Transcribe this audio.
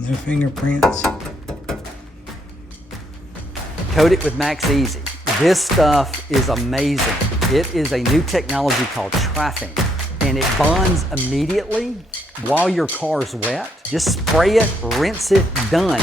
No fingerprints. Coat it with MAXEasy. This stuff is amazing. It is a new technology called trapping, and it bonds immediately while your car's wet. Just spray it, rinse it, done.